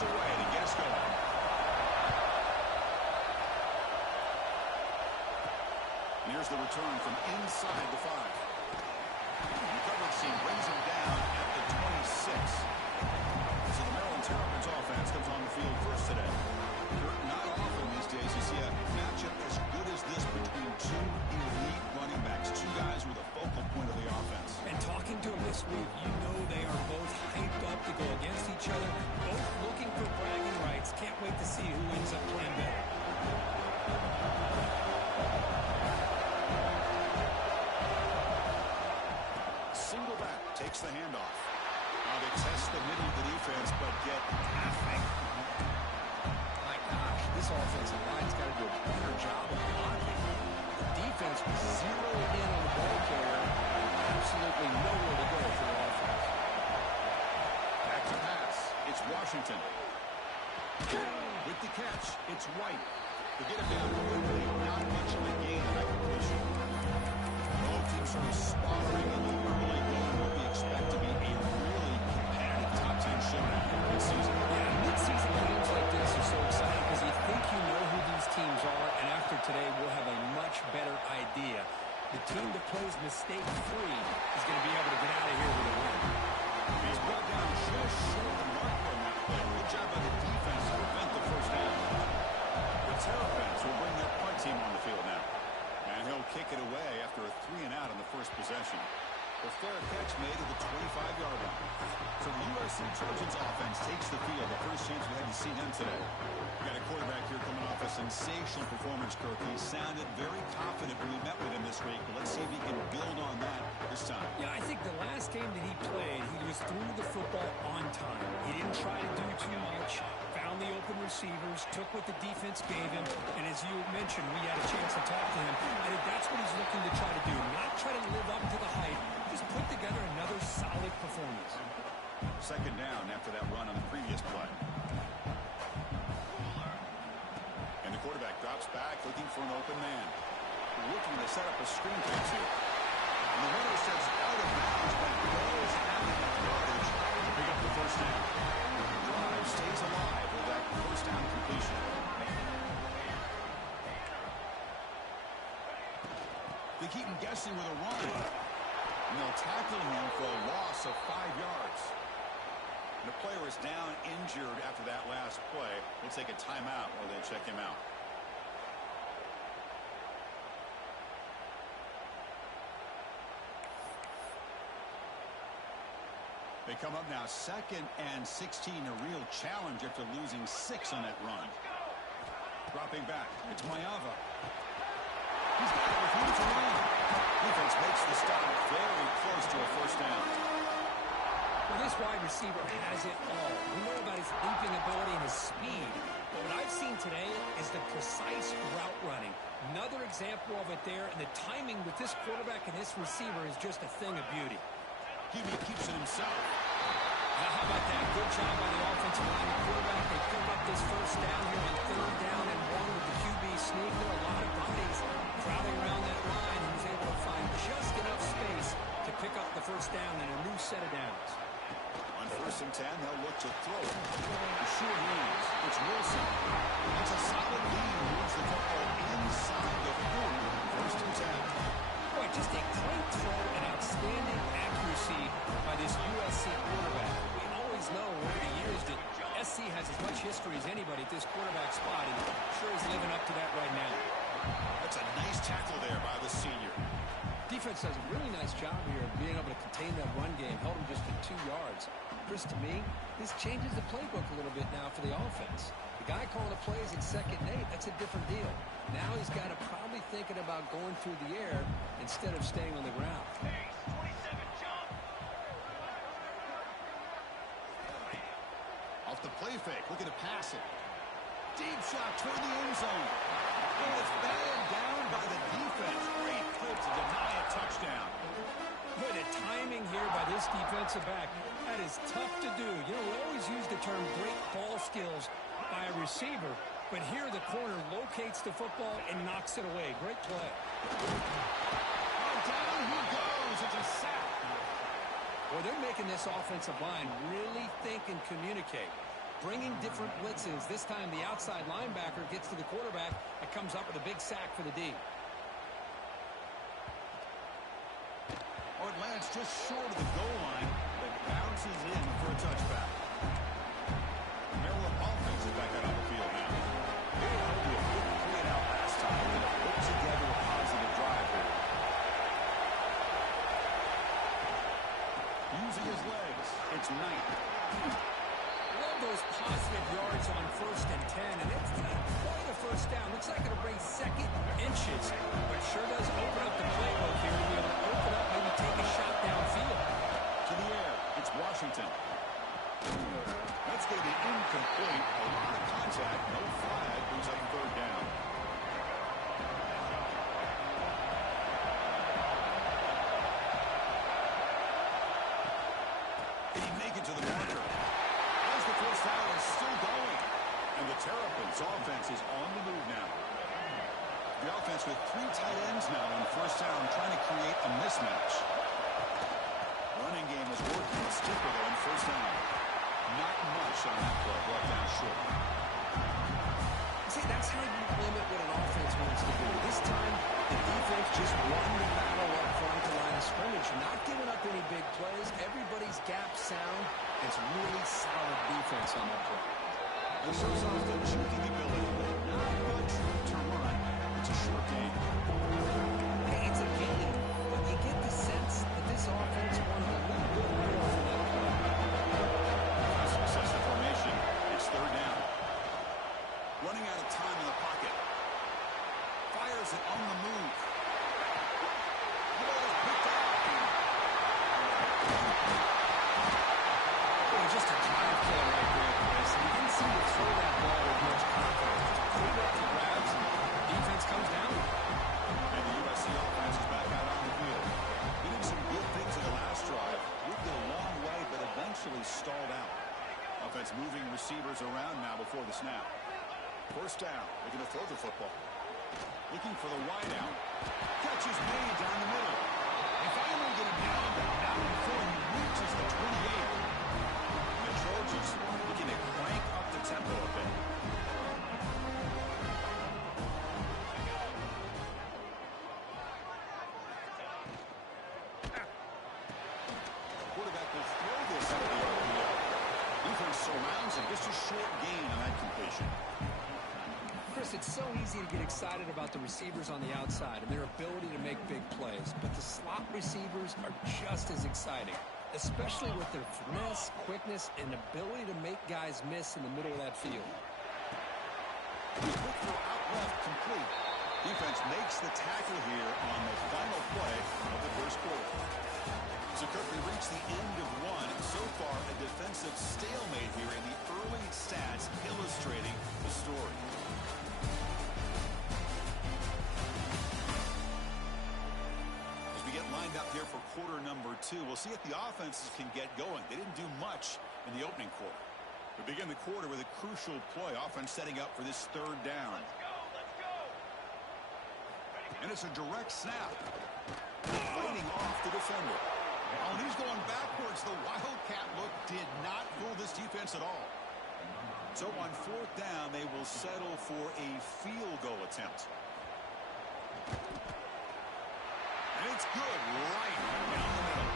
this away to get us going. And here's the return from inside the 5. The coverage team brings him down at the 26. So the Maryland Terrapins offense comes on the field first today. Not often these days you see a matchup as good as this between two elite running backs, two guys with a focal point of the offense. And talking to them this week, you know they are both hyped up to go against each other, both looking for bragging rights. Can't wait to see who ends up playing better. Single back takes the handoff. Now they test the middle of the defense, but get nothing. My gosh, this offensive line's got to do a better job of blocking. The defense was zeroed in on the ball carrier. Absolutely nowhere to go for the offense. Back to pass. It's Washington. With the catch, it's White. To get him down quickly, not much of a gain on that completion. Both teams sort of sputtering in the early going. What we expect to be a really competitive top 10 showdown here mid-season. Yeah, mid-season games like this are so exciting because you think you know who these teams are, and after today we'll have a much better idea. The team that plays mistake-free is going to be able to get out of here with a win. He's brought down just short of the marker on that play. Good job by the defense to prevent the first down. The Terrapins will bring their punt team on the field now. And he'll kick it away after a 3-and-out on the first possession. The fair catch made at the 25-yard line. So the USC Trojans offense takes the field. The first chance we had to see them today. We got a quarterback here coming off a sensational performance, Kirk. He sounded very confident when we met with him this week. But let's see if he can build on that this time. Yeah, I think the last game that he played, he just threw the football on time. He didn't try to do too much. Found the open receivers, took what the defense gave him. And as you mentioned, we had a chance to talk to him. I think that's what he's looking to try to do. Not try to live up to the hype. Just put together another solid performance. Second down after that run on the previous play. And the quarterback drops back looking for an open man. Looking to set up a screen pass here. And the runner steps out of bounds but goes out of the yardage to pick up the first down. The drive stays alive with that first down completion. They keep him guessing with a run. And they'll tackle him for a loss of 5 yards. And the player is down injured after that last play. We'll take a timeout while they check him out. They come up now 2nd and 16, a real challenge after losing 6 on that run. Dropping back, it's Mayava. He's got it with room to run. Defense makes the stop very close to a first down. Well, this wide receiver has it all. We know about his leaping ability and his speed. But what I've seen today is the precise route running. Another example of it there, and the timing with this quarterback and this receiver is just a thing of beauty. QB keeps it himself. Now, how about that? Good job by the offensive line and quarterback. They pick up this first down here on 3rd down and 1 with the QB sneak. There are a lot of bodies crowding around that line. He was able to find just enough space to pick up the first down and a new set of downs. On 1st and 10, they'll look to throw it. The short leads. It's Wilson. It's a solid lead. Moves the football inside the 40. 1st and 10. Boy, just a great throw and outstanding accuracy by this USC quarterback. We always know over the years that SC has as much history as anybody at this quarterback spot, and sure is living up to that right now. That's a nice tackle there by the senior. Defense does a really nice job here of being able to contain that run game, held him just to 2 yards. Chris, to me, this changes the playbook a little bit now for the offense. The guy calling the plays at 2nd and 8, that's a different deal. Now he's got to probably thinking about going through the air instead of staying on the ground. Off the play fake, looking to pass it. Deep shot toward the end zone. And it's batted down by the defense. Great play to deny a touchdown. Boy, the timing here by this defensive back, that is tough to do. You know, we always use the term great ball skills by a receiver, but here the corner locates the football and knocks it away. Great play. Oh, down he goes. It's a sack. Well, they're making this offensive line really think and communicate. bringing different blitzes. This time the outside linebacker gets to the quarterback and comes up with a big sack for the D. Oh, it lands just short of the goal line, but bounces in for a touchback. The Maryland offense is back out on the field now. They held to a quick 3-and-out last time and put together a positive drive here. Using his legs, it's Knight. Love those positive yards on 1st and 10, and it's quite a first down. Looks like it'll bring second inches, but sure does open up the playbook here to be able to open up, maybe take a shot downfield. To the air, it's Washington. That's going to be incomplete. A lot of contact, no flag, brings up 3rd down. Did he make it to the marker? As the first down is still going. And the Terrapins offense is on the move now. The offense with 3 tight ends now on 1st down, trying to create a mismatch. Running game is working. It's typical on 1st down. Not much on that play, brought down short. See, that's how you limit what an offense wants to do. This time, the defense just won the battle up front at the line of scrimmage. Not giving up any big plays. Everybody's gap sound. It's really solid defense on that play. It shows off the shooting ability. Not much to run. It's a short game. Hey, it's a game, but you get the sense that this offense wanted a little bit more from that play. Successful formation. It's 3rd down. Running out of time in the pocket. Fires it on the move. The ball is picked up. Well, just a drive play right there, Chris. He didn't seem to throw that ball with much confidence. Just put it up for grabs, and defense comes down. And the USC offense is back out on the field. Doing some good things in the last drive. Moved it a long way, but eventually stalled out. Offense moving receivers around now before the snap. 1st down. They're going to throw the football. Looking for the wide out. Catch is made down the middle. They finally get him down, but not before he reaches the 28. The Trojans looking to crank up the tempo a bit. Quarterback will throw this out of the RPO. Defense surrounds him. Just a short gain on that completion. Chris, it's so easy to get excited about the receivers on the outside and their ability to make big plays, but the slot receivers are just as exciting, especially with their finesse, quickness, and ability to make guys miss in the middle of that field. Quick throw out left, complete. Defense makes the tackle here on the final play of the 1st quarter. So quickly reach the end of one. So far, a defensive stalemate here in the early stats illustrating the story. As we get lined up here for quarter number 2, we'll see if the offenses can get going. They didn't do much in the opening quarter. We begin the quarter with a crucial play. Offense setting up for this 3rd down. Let's go. And it's a direct snap. Fighting off the defender. Oh, and he's going backwards. The Wildcat look did not fool this defense at all. So on 4th down, they will settle for a field goal attempt. And it's good right down the middle.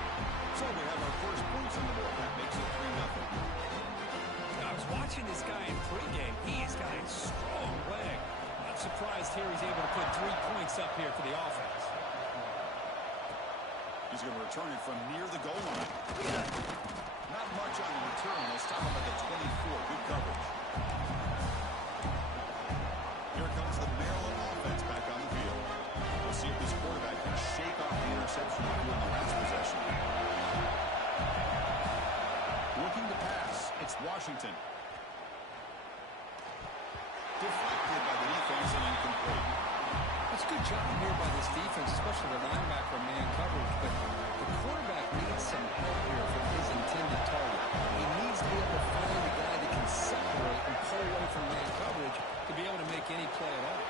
So we have our first points on the board. That makes it 3-0. I was watching this guy in pregame. He's got a strong leg. Not surprised here he's able to put 3 points up here for the offense. He's going to return it from near the goal line. Not much on the return. They'll stop him at the 24. Good coverage. Here comes the Maryland offense back on the field. We'll see if this quarterback can shake off the interception in the last possession. Looking to pass. It's Washington. Deflected by the defense and incomplete. That's a good job here by this defense, especially the linebacker man coverage, but the quarterback needs some help here from his intended target. He needs to be able to find a guy that can separate and pull away from man coverage to be able to make any play at all.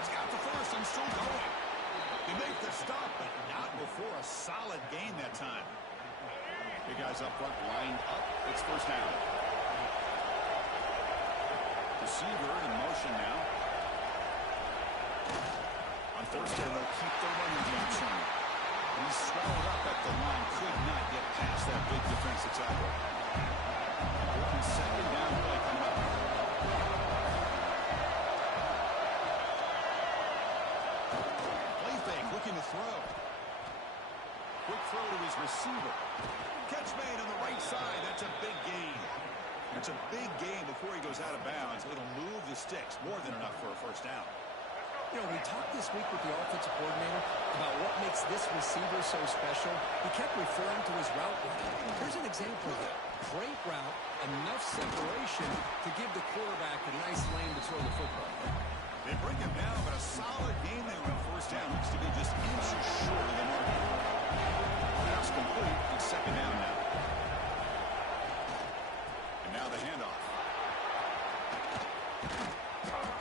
He's got the first and still going. They make the stop, but not before a solid gain that time. The guys up front lined up. It's 1st down. Receiver in motion now. On first down, they'll keep the running game turning. He's swallowed up at the line. Could not get past that big defensive tackle. Second down play coming up. Play fake, looking to throw. Quick throw to his receiver. Catch made on the right side. That's a big gain. It's a big gain before he goes out of bounds. It'll move the sticks. More than enough for a first down. You know, we talked this week with the offensive coordinator about what makes this receiver so special. He kept referring to his route running. Here's an example of it. Great route, enough separation to give the quarterback a nice lane to throw the football. They bring him down, but a solid gain there on first down. Looks to be just inches short of the mark. Pass complete. It's second down now. And now the handoff.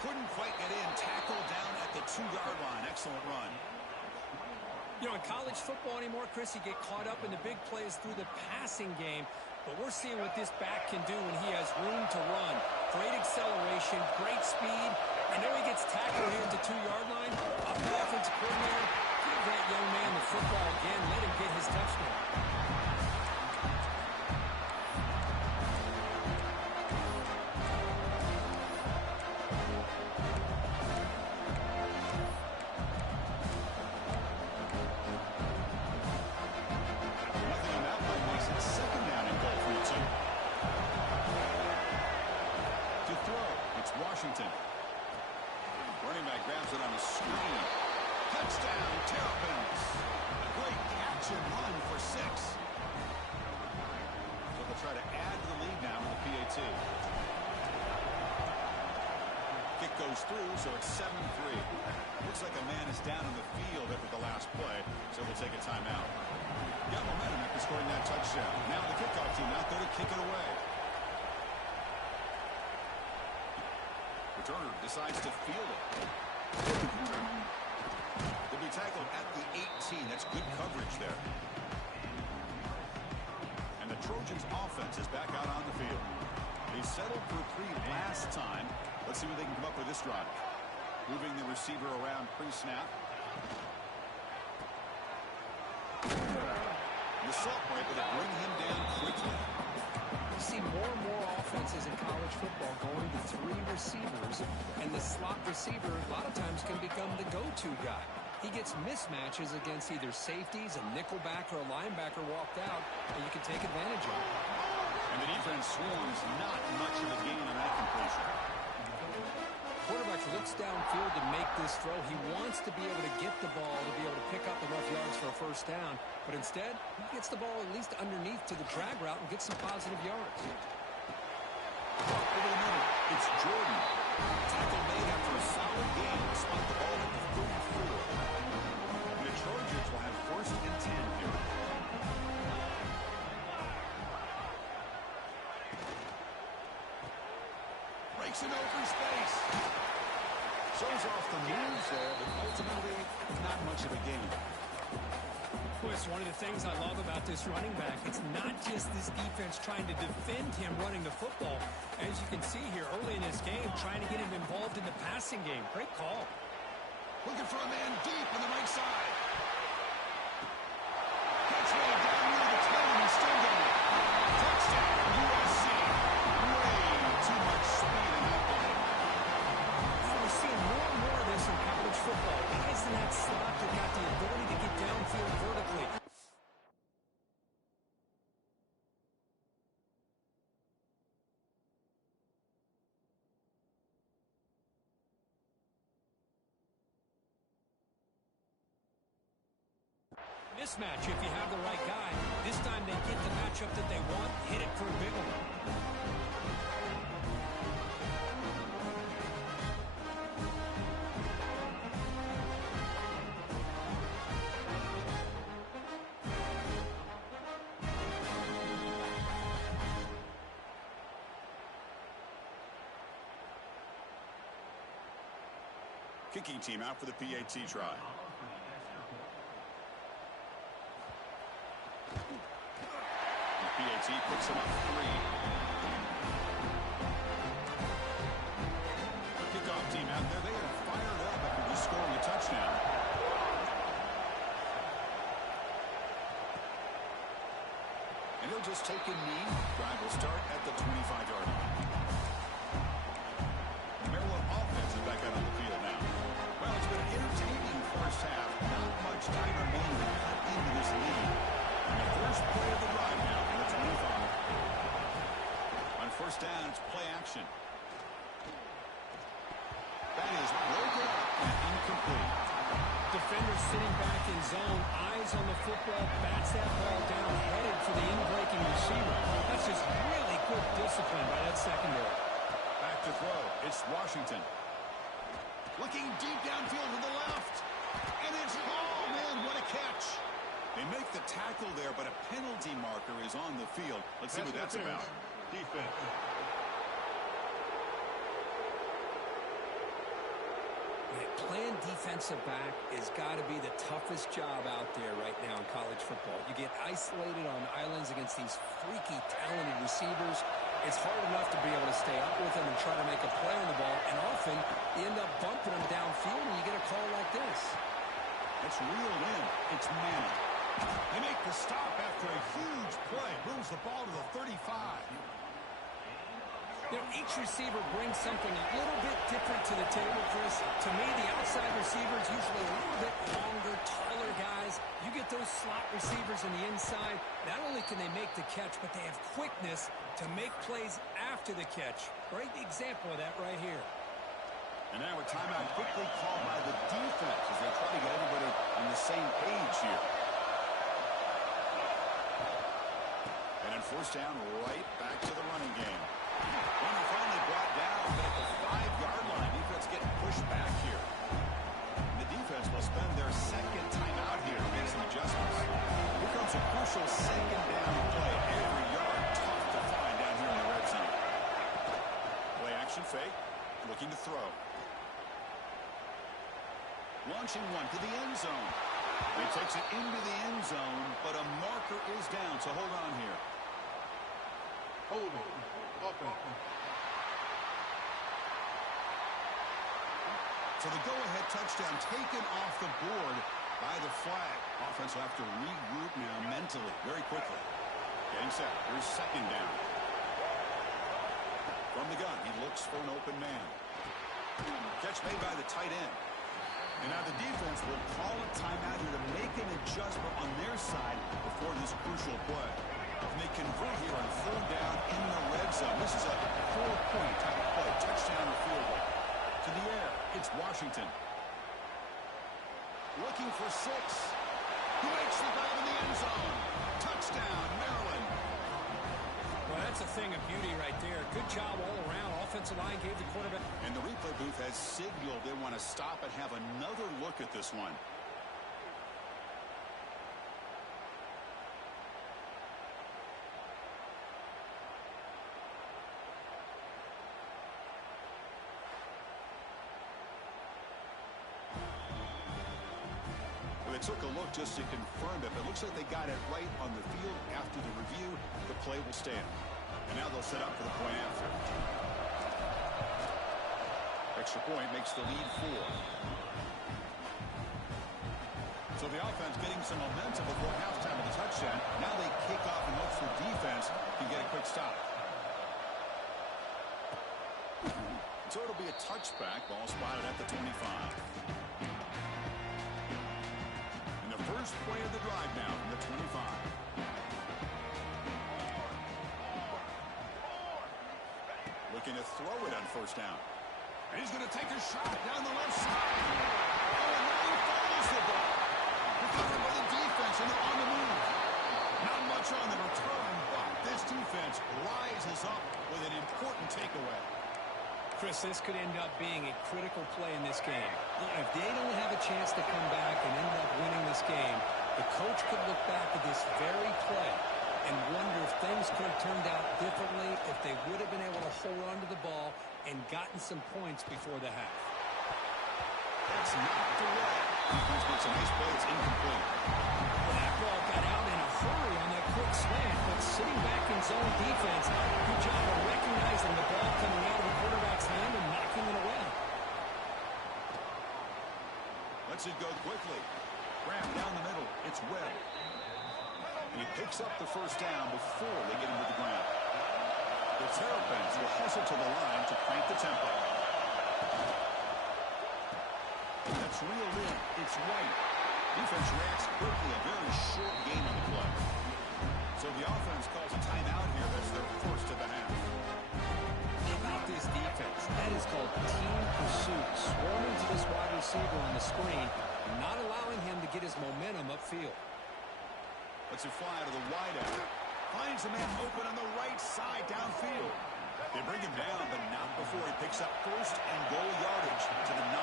Couldn't quite get in. Tackle down at the 2-yard line. Excellent run. You know, in college football anymore, Chris, you get caught up in the big plays through the passing game. But we're seeing what this back can do when he has room to run. Great acceleration, great speed. I know he gets tackled here at the 2-yard line. Up the offensive coordinator, give that young man the football again. Let him get his touchdown. Running back grabs it on the screen. Touchdown, Terrapins. A great catch and run for 6. So they'll try to add to the lead now with the PAT. Kick goes through, so it's 7-3. Looks like a man is down in the field after the last play, so we'll take a timeout. Got momentum after scoring that touchdown. Now the kickoff team out there to kick it away. Returner decides to field it. They'll be tackled at the 18. That's good coverage there. And the Trojans' offense is back out on the field. They settled for 3 last time. Let's see what they can come up with this drive. Moving the receiver around pre-snap. The salt break will bring him down quickly. You see more and more offenses in college football going to 3 receivers, and the slot receiver a lot of times can become the go-to guy. He gets mismatches against either safeties, a nickelback, or a linebacker walked out, and you can take advantage of it. And the defense swarms not much of a gain on that completion. Quarterback looks downfield to make this throw. He wants to be able to get the ball to be able to pick up enough yards for a first down. But instead, he gets the ball at least underneath to the drag route and gets some positive yards. Over the middle, it's Jordan. Tackle made after a solid gain. Spot the ball at the 34. And the Trojans will have first and 10 here. Breaks in open space. Shows off the moves there, but ultimately not much of a game. Well, it's one of the things I love about this running back. It's not just this defense trying to defend him running the football. As you can see here early in this game, trying to get him involved in the passing game. Great call. Looking for a man deep on the right side. Catch made down near the 10, and still got it. Touchdown, USC. Way too much speed in that play. We're seeing more and more of this in college football. Guys in that slot that got the ability to get downfield vertically. Mismatch if you have the right guy. This time they get the matchup that they want, hit it for a big one. Kicking team out for the PAT try. The PAT picks him up 3. scoring a touchdown. And he'll just take a knee. Drive will start at the 25-yard line. Maryland offense is back out on the field now. Well, it's been an entertaining first half. Not much time remaining to cut into this lead. And the first play of the drive now from the 25. On first down, it's play action. That is broken up and incomplete. Defender sitting back in zone, eyes on the football, bats that ball down, headed for the in-breaking receiver. That's just really good discipline by that secondary. Back to throw. It's Washington. Looking deep downfield to the left. And it's, oh man, what a catch. They make the tackle there, but a penalty marker is on the field. Let's see what that's about. Defense. Playing defensive back has got to be the toughest job out there right now in college football. You get isolated on islands against these freaky, talented receivers. It's hard enough to be able to stay up with them and try to make a play on the ball, and often you end up bumping them downfield and you get a call like this. That's reeled in. It's Manning. They make the stop after a huge play. Moves the ball to the 35. You know, each receiver brings something a little bit different to the table, Chris. To me, the outside receivers usually a little bit longer, taller guys. You get those slot receivers on the inside, not only can they make the catch, but they have quickness to make plays after the catch. Great example of that right here. And now a timeout quickly called by the defense as they try to get everybody on the same page here. And on first down, right back to the running game. When they're finally brought down, but at the 5-yard line, defense getting pushed back here. And the defense will spend their second timeout here to make some adjustments. Here comes a crucial second down play. Every yard tough to find down here in the red zone. Play action fake, looking to throw. Launching one to the end zone. He takes it into the end zone, but a marker is down, so hold on here. Hold on. So the go-ahead touchdown taken off the board by the flag. Offense will have to regroup now mentally very quickly. Getting set. Here's second down. From the gun, he looks for an open man. Catch made by the tight end. And now the defense will call a timeout here to make an adjustment on their side before this crucial play. And they convert here on third down in the red zone. This is a 4-point type of play. Touchdown or field goal. To the air, it's Washington. Looking for 6. He makes the grab in the end zone. Touchdown, Maryland. Well, that's a thing of beauty right there. Good job all around. Offensive line gave the quarterback. And the replay booth has signaled they want to stop and have another look at this one. They took a look just to confirm it, but it looks like they got it right on the field. After the review, the play will stand. And now they'll set up for the point after. Extra point makes the lead 4. So the offense getting some momentum before halftime of the touchdown. Now they kick off and hope the defense can get a quick stop. So it'll be a touchback. Ball spotted at the 25. First play of the drive now from the 25. Looking to throw it on first down. And he's going to take a shot down the left side. Oh, and now he fumbles the ball. Recovered by the defense, and they're on the move. Not much on the return, but this defense rises up with an important takeaway. Chris, this could end up being a critical play in this game. If they don't have a chance to come back and end up winning this game, the coach could look back at this very play and wonder if things could have turned out differently, if they would have been able to hold on to the ball and gotten some points before the half. That's knocked away. Defense makes a nice play. It's incomplete. Well, that ball got out in a hurry on that quick slant, but sitting back in zone defense, good job of recognizing the ball coming out of the quarterback's hand and knocking it away. lets it go quickly. Wrapped down the middle. It's Webb. And he picks up the first down before they get him to the ground. The Terrapins will hustle to the line to crank the tempo. That's reeled in. It's White. Defense reacts quickly. A very short game on the play. So the offense calls a timeout here. That's their first of the half. How about this defense? That is called team pursuit. Swarming to this wide receiver on the screen, not allowing him to get his momentum upfield. Lets it fly to the wide out. Finds a man open on the right side downfield. They bring him down, but not before he picks up first and goal yardage to the 9.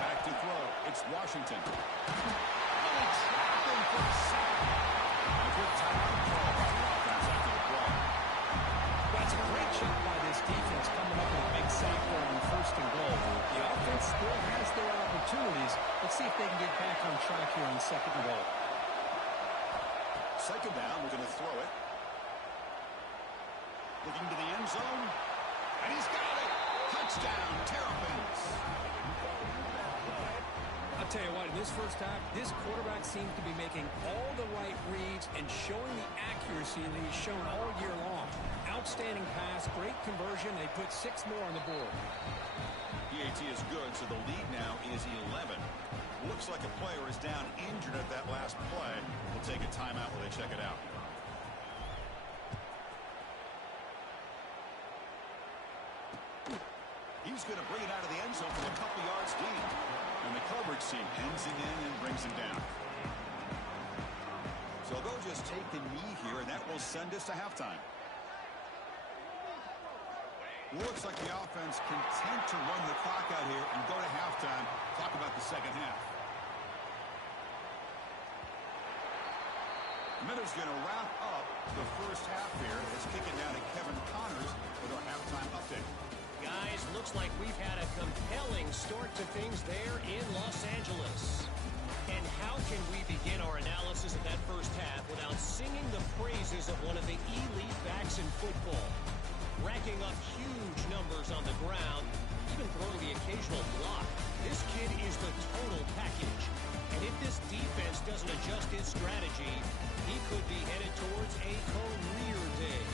Back to throw. It's Washington. Oh, they trap him for a sack. A good timeout call by the offense after the play. That's a great job by this defense coming up with a big sack there on first and goal. The offense still has their opportunities. Let's see if they can get back on track here on second and goal. Second down, we're going to throw it. Looking to the end zone. And he's got it. Touchdown, Terrapins. I'll tell you what, in this first half, this quarterback seems to be making all the right reads and showing the accuracy that he's shown all year long. Outstanding pass, great conversion. They put 6 more on the board. PAT is good, so the lead now is 11. Looks like a player is down injured at that last play. We'll take a timeout while they check it out. He's going to bring it out of the end zone from a couple yards deep. And the coverage team pins him in and brings him down. So they'll just take a knee here, and that will send us to halftime. Looks like the offense content to run the clock out here and go to halftime. Talk about the second half. Miller's going to wrap up the first half here. Let's kick it down to Kevin Connors with our halftime update. Guys, looks like we've had a compelling start to things there in Los Angeles. And how can we begin our analysis of that first half without singing the praises of one of the elite backs in football? Racking up huge numbers on the ground, even throwing the occasional block. This kid is the total package. And if this defense doesn't adjust its strategy, he could be headed towards a career day.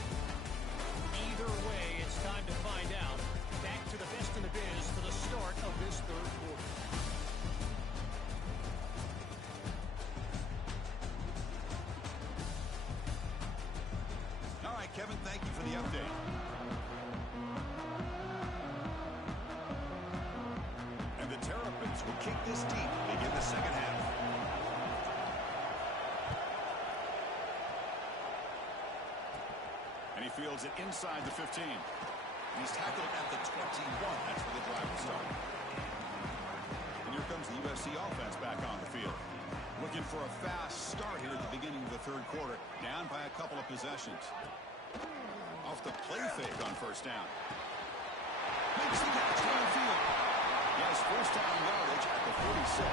Either way, it's time to find out. Back to the best in the biz for the start of this third quarter. All right, Kevin, thank you for the update. And the Terrapins will kick this deep to begin the second half. And he fields it inside the 15. And he's tackled at the 21. That's where the drive will start. And here comes the USC offense back on the field. Looking for a fast start here at the beginning of the third quarter. Down by a couple of possessions. Off the play fake on first down. Makes the catch downfield. He has first down yardage at the 46.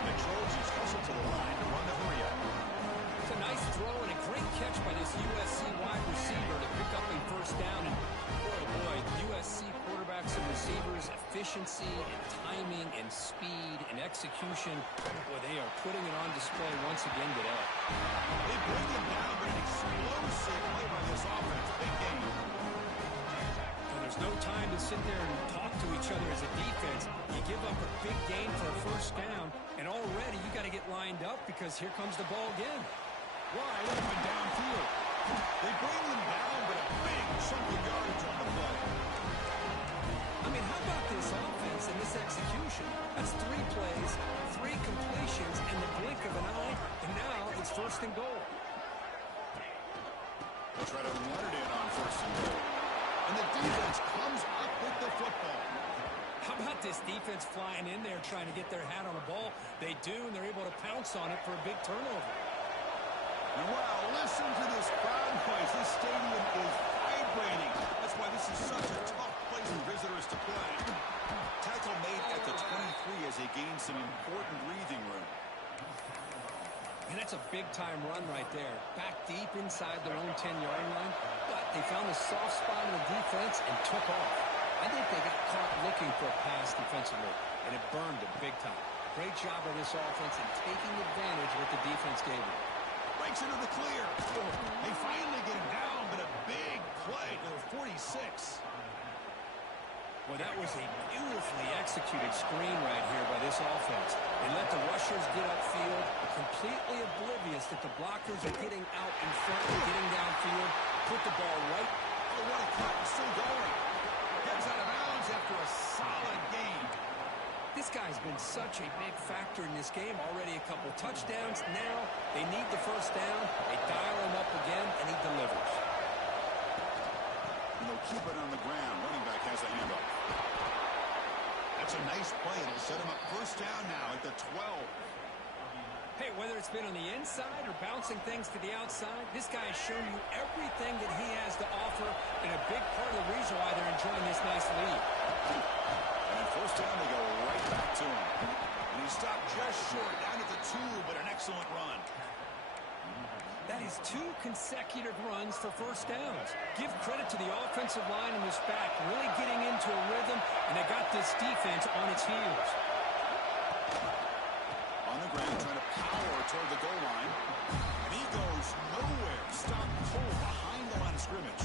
The Trojans hustle to the line to run the hurry up. It's a nice throw and a great catch by this USC wide receiver to pick up a first down. And boy, oh boy, USC quarterbacks and receivers, efficiency and timing and speed and execution. Boy, they are putting it on display once again today. They bring him down, but an explosive play by this offense. Big game. And there's no time to sit there and talk to each other as a defense. You give up a big gain for a first down, and already you got to get lined up because here comes the ball again. Wide open downfield. They bring him down, but a big chunk of yardage on the play. I mean, how about this offense and this execution? That's 3 plays, 3 completions in the blink of an eye, and now it's first and goal. They'll try to run it in on first and goal. And the defense comes up with the football. How about this defense flying in there trying to get their hat on the ball? They do, and they're able to pounce on it for a big turnover. And wow, listen to this crowd noise. This stadium is vibrating. That's why this is such a tough place for visitors to play. Tackle made at the 23 as they gain some important breathing room. And that's a big-time run right there. Back deep inside their own 10-yard line. But they found a soft spot in the defense and took off. I think they got caught looking for a pass defensively, and it burned them big time. Great job of this offense in taking advantage of what the defense gave them. Breaks into the clear. They finally get him down, but a big play to the 46. Well, that was a beautifully executed screen right here by this offense. They let the rushers get upfield, completely oblivious that the blockers are getting out in front and getting downfield. Put the ball right. Oh, what a cut. It's still going. Gets out of bounds after a solid gain. This guy's been such a big factor in this game. Already a couple touchdowns. Now they need the first down. They dial him up again, and he delivers. And they'll keep it on the ground. Running back has a handoff. That's a nice play. It'll set him up first down now at the 12. Hey, whether it's been on the inside or bouncing things to the outside, this guy has shown you everything that he has to offer, and a big part of the reason why they're enjoying this nice lead. And first down, they go right back to him. And he stopped just short, down at the 2, but an excellent run. That is 2 consecutive runs for first downs. Give credit to the offensive line in this back, really getting into a rhythm, and they got this defense on its heels. On the ground, trying to power toward the goal line. And he goes nowhere. Stop cold behind the line of scrimmage.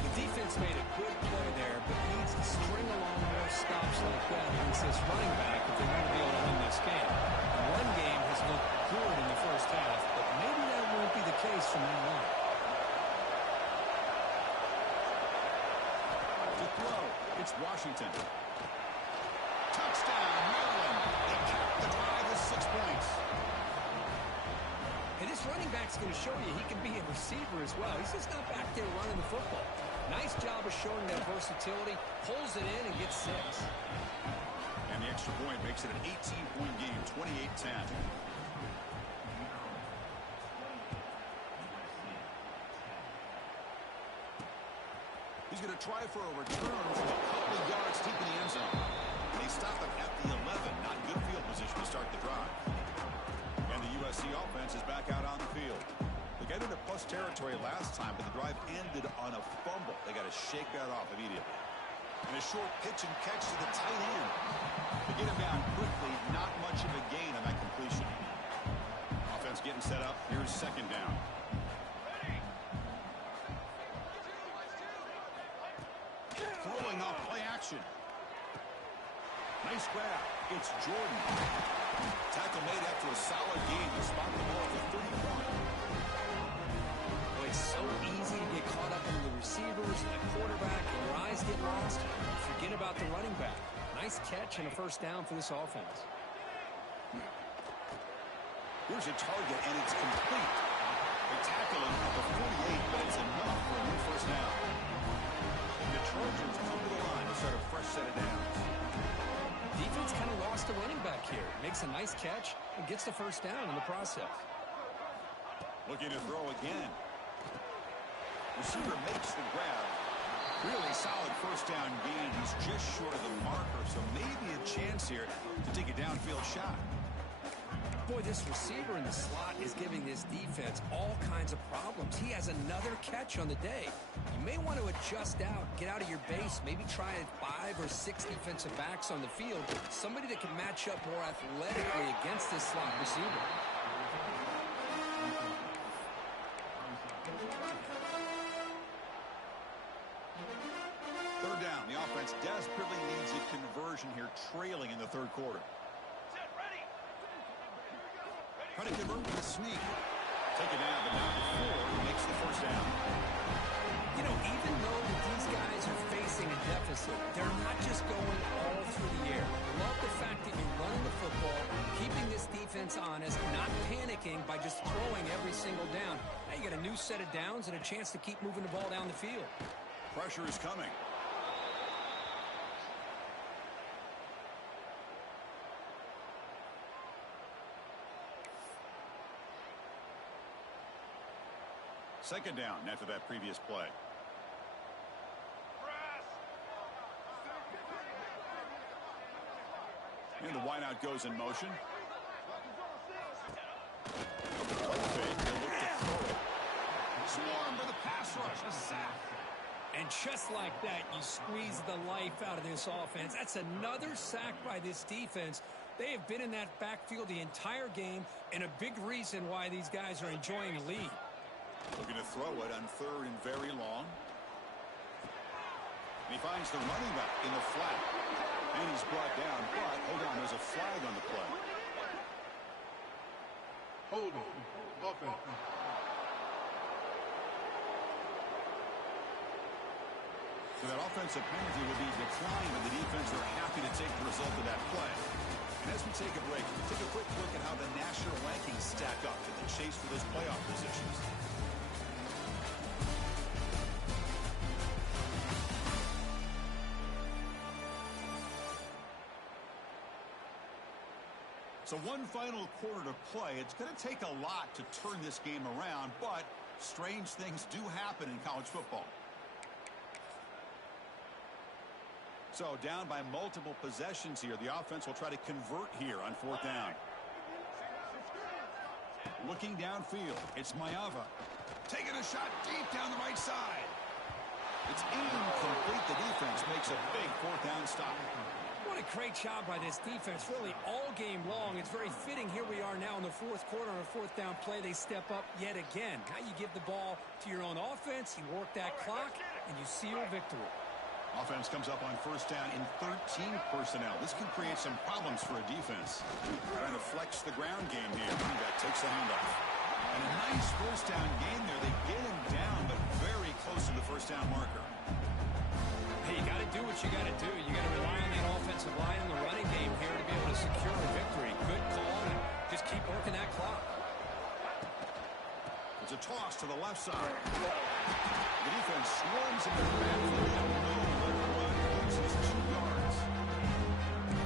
The defense made a good play there, but needs to string along more stops like that against this running back if they want to be able to win this game. The run game has looked good in the first half, but maybe that won't be the case from now on. To throw, it's Washington. Touchdown, Maryland. They cap the drive with 6 points. And this running back's going to show you he can be a receiver as well. He's just not back there running the football. Nice job of showing that versatility. Pulls it in and gets 6. And the extra point makes it an 18-point game, 28-10. He's going to try for a return from a couple of yards deep in the end zone. They stop him at the 11. Not good field position to start the drive. And the USC offense is back out on the field. They got into plus territory last time, but the drive ended on a fumble. They got to shake that off immediately. And a short pitch and catch to the tight end. They get him down quickly. Not much of a gain on that completion. Offense getting set up. Here's second down. Throwing off play action. Nice grab. It's Jordan. Tackle made after a solid gain to spot the ball at the 31. Well, it's so easy to get caught up in the receivers and the quarterback, and your eyes get lost. Forget about the running back. Nice catch and a first down for this offense. Here's a target, and it's complete. They tackle him at the 48, but it's enough for a new first down. And the Trojans come to the line to start a fresh set of downs. Defense kind of lost the running back here. Makes a nice catch and gets the first down in the process. Looking to throw again. Receiver makes the grab. Really solid first down gain. He's just short of the marker, so maybe a chance here to take a downfield shot. Boy, this receiver in the slot is giving this defense all kinds of problems. He has another catch on the day. You may want to adjust out, get out of your base, maybe try 5 or 6 defensive backs on the field. Somebody that can match up more athletically against this slot receiver. Third down. The offense desperately needs a conversion here, trailing in the third quarter. Trying to convert with a sneak. Take it down, but not before he makes the first down. You know, even though that these guys are facing a deficit, they're not just going all through the air. Love the fact that you're running the football, keeping this defense honest, not panicking by just throwing every single down. Now you got a new set of downs and a chance to keep moving the ball down the field. Pressure is coming. Second down after that previous play. And the wideout goes in motion. Play fake. They look to throw it. Swarm for the pass rush. A sack. And just like that, you squeeze the life out of this offense. That's another sack by this defense. They have been in that backfield the entire game, and a big reason why these guys are enjoying a lead. Looking to throw it on 3rd and very long. And he finds the running back in the flat. And he's brought down, but hold on, there's a flag on the play. Holding. Offense. So that offensive penalty will be declined, but the defense are happy to take the result of that play. And as we take a break, we'll take a quick look at how the national rankings stack up in the chase for those playoff positions. So one final quarter to play. It's going to take a lot to turn this game around, but strange things do happen in college football. So down by multiple possessions here. The offense will try to convert here on 4th down. Looking downfield. It's Mayava. Taking a shot deep down the right side. It's incomplete. The defense makes a big 4th down stop. What a great job by this defense, really all game long. It's very fitting. Here we are now in the 4th quarter on a 4th down play. They step up yet again. Now you give the ball to your own offense, you work that clock, and you seal victory. Offense comes up on 1st down in 13 personnel. This can create some problems for a defense. Trying to flex the ground game here. Running back takes the handoff. And a nice 1st down gain there. They get him down, but very close to the 1st down marker. Hey, you got to do what you got to do. You got to rely on that offensive line in the running game here to be able to secure a victory. Good call, and just keep working that clock. It's a toss to the left side. The defense swarms into the backfield.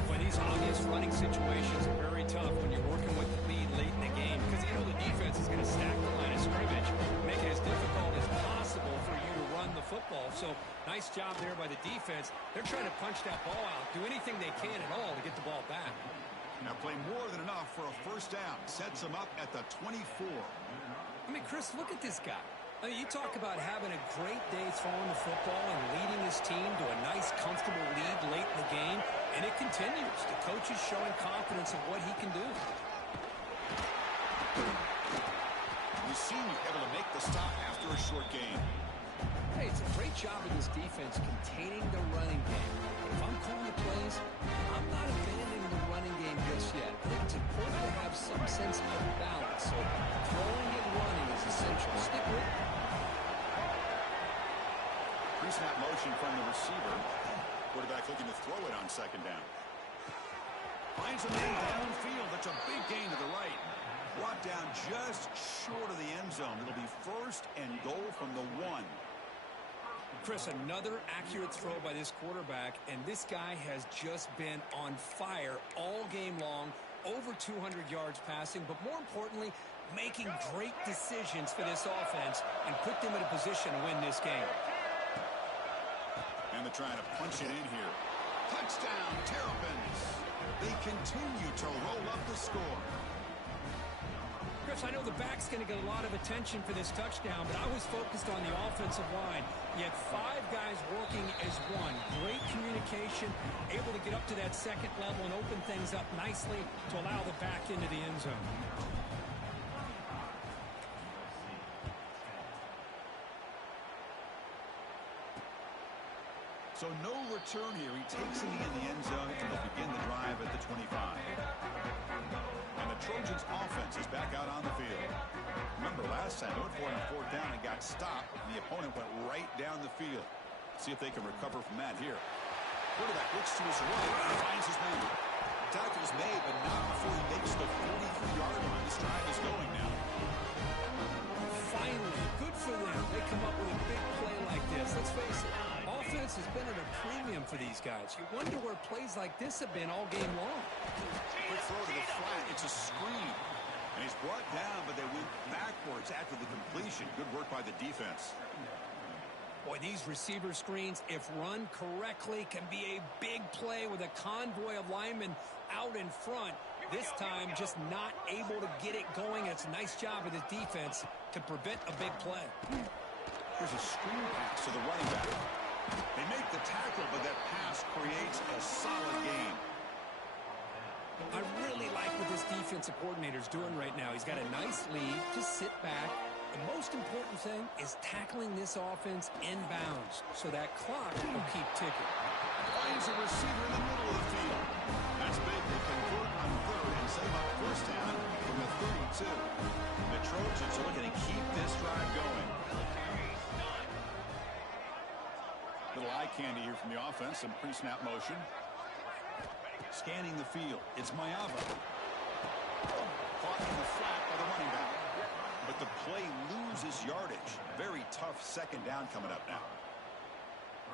Well, these obvious running situations are very tough when you're working with the lead late in the game because you know the defense is going to stack the line of scrimmage, make it as difficult as possible for you to run the football. So nice job there by the defense. They're trying to punch that ball out, do anything they can at all to get the ball back. Now play more than enough for a 1st down. Sets them up at the 24. I mean, Chris, look at this guy. I mean, you talk about having a great day throwing the football and leading his team to a nice, comfortable lead late in the game, and it continues. The coach is showing confidence in what he can do. We've seen you able to make the stop after a short game. Hey, it's a great job of this defense containing the running game. But if I'm calling the plays, I'm not abandoning the running game just yet. I think it's important to have some sense of balance. So throwing and running is essential. Stick with it. Pre-snap motion from the receiver. Quarterback looking to throw it on 2nd down. Finds a man downfield. That's a big gain to the right. Brought down just short of the end zone. It'll be 1st and goal from the 1. Chris, another accurate throw by this quarterback, and this guy has just been on fire all game long, over 200 yards passing, but more importantly, making great decisions for this offense and put them in a position to win this game. And they're trying to punch it in here. Touchdown, Terrapins. They continue to roll up the score. Chris, I know the back's going to get a lot of attention for this touchdown, but I was focused on the offensive line. You had 5 guys working as one. Great communication, able to get up to that 2nd level and open things up nicely to allow the back into the end zone. So no return here. He takes it in the end zone, and they'll begin the drive at the 25. And the Trojans' offense is back out on the field. Remember last time, they went for it on 4th down and got stopped, and the opponent went right down the field. See if they can recover from that here. Quarterback looks to his right and finds his man. Tackle's made, but not before he makes the 43-yard line. This drive is going now. Finally, good for them. They come up with a big play like this. Let's face it, offense has been at a premium for these guys. You wonder where plays like this have been all game long. Quick throw to the flat. It's a screen. And he's brought down, but they went backwards after the completion. Good work by the defense. Boy, these receiver screens, if run correctly, can be a big play with a convoy of linemen out in front. This time, just not able to get it going. It's a nice job of the defense to prevent a big play. Here's a screen pass to the running back. They make the tackle, but that pass creates a solid gain. I really like what this defensive coordinator is doing right now. He's got a nice lead. Just sit back. The most important thing is tackling this offense inbounds so that clock will keep ticking. Finds a receiver in the middle of the field. That's big. They convert on third and save up first down from the 32. The Trojans are looking to keep this drive going. Little eye candy here from the offense. Some pre-snap motion. Scanning the field. It's Mayava. Caught in the flat by the running back. But the play loses yardage. Very tough second down coming up now.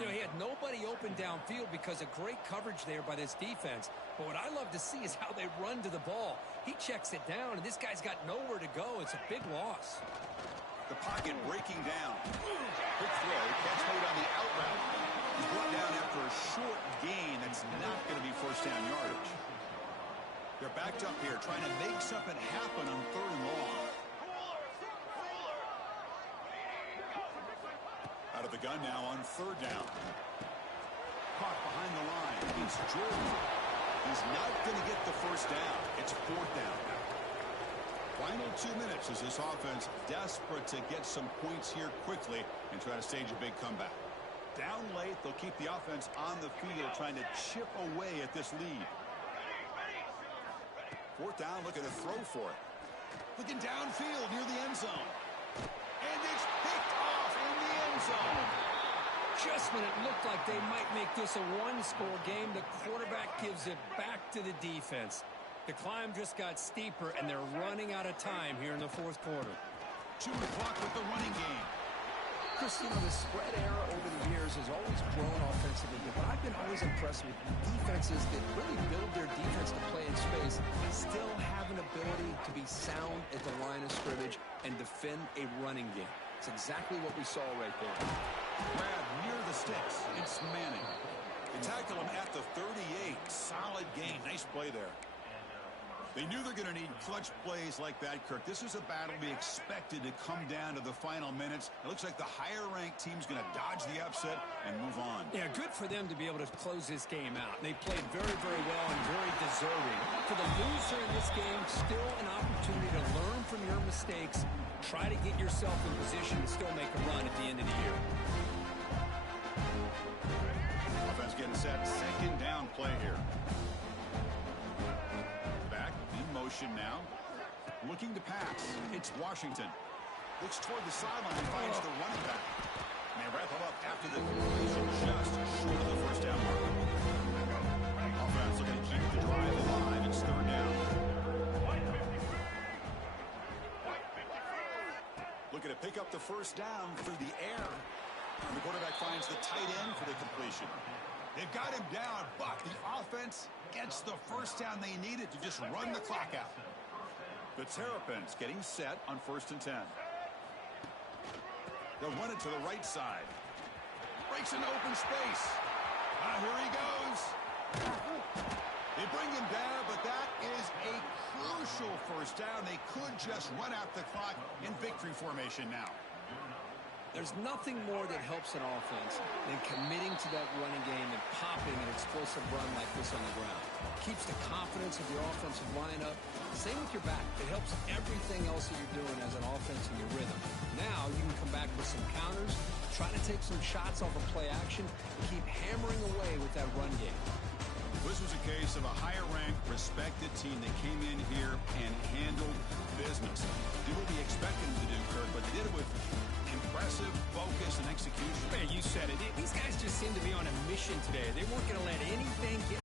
You know, he had nobody open downfield because of great coverage there by this defense. But what I love to see is how they run to the ball. He checks it down, and this guy's got nowhere to go. It's a big loss. The pocket breaking down. Quick throw. Catch made on the out route. He's brought down after a short gain. That's not going to be first down yardage. They're backed up here trying to make something happen on third and long. Out of the gun now on third down. Caught behind the line. It's Jordan. He's not going to get the first down. It's fourth down. Final 2 minutes as this offense desperate to get some points here quickly and try to stage a big comeback. Down late, they'll keep the offense on the field trying to chip away at this lead. Fourth down, looking to throw for it. Looking downfield near the end zone. And it's picked off in the end zone. Just when it looked like they might make this a one-score game, the quarterback gives it back to the defense. The climb just got steeper, and they're running out of time here in the fourth quarter. Chewing the clock with the running game. Chris, you know, the spread era over the years has always grown offensively, but I've been always impressed with defenses that really build their defense to play in space and still have an ability to be sound at the line of scrimmage and defend a running game. It's exactly what we saw right there. Grab near the sticks. It's Manning. They tackle him at the 38. Solid gain. Nice play there. They knew they're going to need clutch plays like that, Kirk. This is a battle we expected to come down to the final minutes. It looks like the higher-ranked team's going to dodge the upset and move on. Yeah, good for them to be able to close this game out. They played very, very well and very deserving. For the loser in this game, still an opportunity to learn from your mistakes. Try to get yourself in position to still make a run at the end of the year. Offense getting set. Second down play here. Motion now. Looking to pass. It's Washington. Looks toward the sideline and finds the running back. And they wrap him up after the completion just short of the first down mark. Offense looking to keep the drive alive. It's third down. Looking to pick up the first down through the air. And the quarterback finds the tight end for the completion. They've got him down, but the offense gets the first down they needed to just run the clock out. The Terrapins getting set on 1st and 10. They'll run it to the right side. Breaks into open space. Here he goes. They bring him down, but that is a crucial first down. They could just run out the clock in victory formation now. There's nothing more that helps an offense than committing to that running game and popping an explosive run like this on the ground. Keeps the confidence of your offensive line up. Same with your back. It helps everything else that you're doing as an offense in your rhythm. Now you can come back with some counters, try to take some shots off of play action, and keep hammering away with that run game. This was a case of a higher-ranked, respected team that came in here and handled business. Did what we expected them to do, Kirk, but they did it with impressive focus and execution. Man, you said it. These guys just seem to be on a mission today. They weren't going to